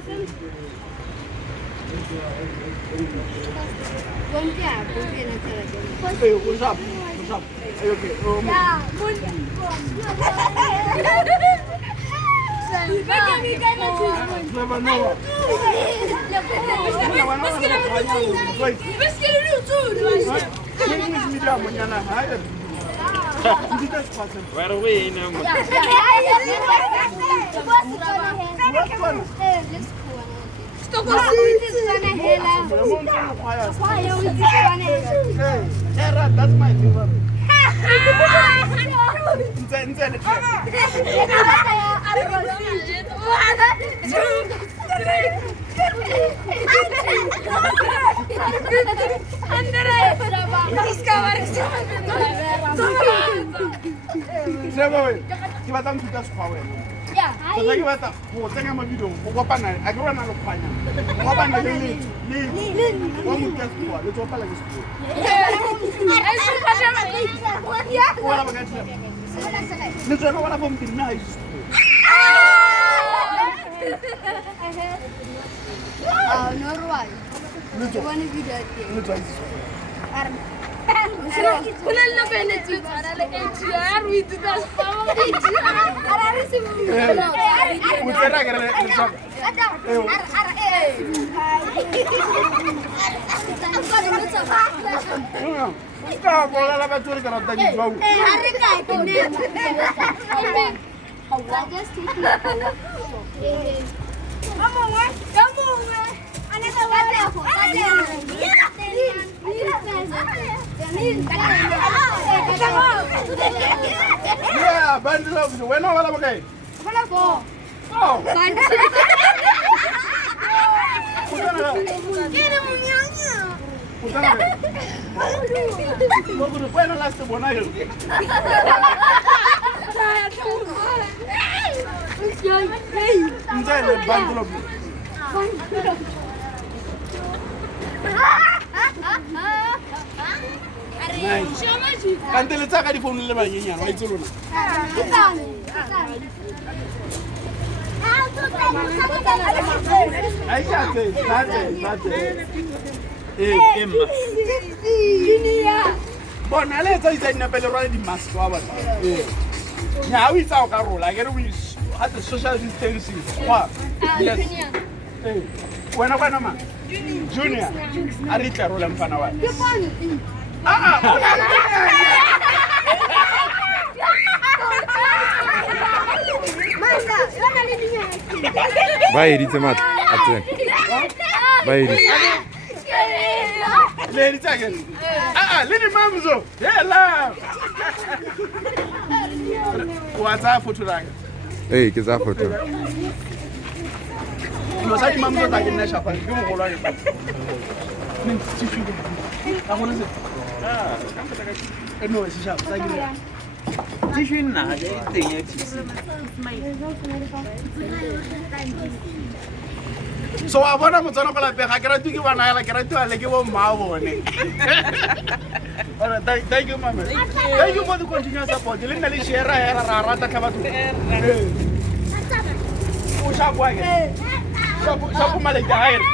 Hey, what's up? What's up? Are you okay? Never know. Right away, no. That's my favorite. Ke batla nthuta sekgwa wena. Tota ke batla go tsenya mo videong go kopana a ke rona le kgwanya. Go kopana le wa moka sekgwa le tsopala ke sekgwa. Wala ba ka tsela. Le tsena wala bo mpini na ha ise sekgwa. Normal. Le tsona. One video. Le tsona ise sekgwa. Kulalla benefit ara le ATR with the power ara receive O tsena ke re le tsona. Ska bola la batho re ka rata di tswa. Harre ka ke ne hawa just take it Mama ana ka wala ko Yeah, bundle up. When are we going? Oh. Bueno, las te buena yo. Enjoy the bundle up. Nice. Kante le tsaka di phone le ba nyenyana wa itse rona. Ai ka tse, Emma. Bona le tsa itse nna pele rona di mask wa bona. Nya o itsa o ka rola ke re we at the social distancing. Wa. Yes. Wena bana ma. Junior. A re tla rola mfana wa. Ba editse matla a tsena. Ba editse. Le editse again. Le di mamzo. Hela. What's photo rang? Ke tsa photo. Mo sa di mamzo ta ke nna shafa ke mo golwa ke. Ni tsifile. Ka gona se. No, se shafa ta ke. Tissue na je teng e tshisi. So a bona motsana go lapega ke ratu ke bana yala ke ratu ale ke bo mma bone. Alright, thank you mama. Thank you for the continuous support. Le nna le share ra rata ka batho. O sha bua ke. Sha male ga ere.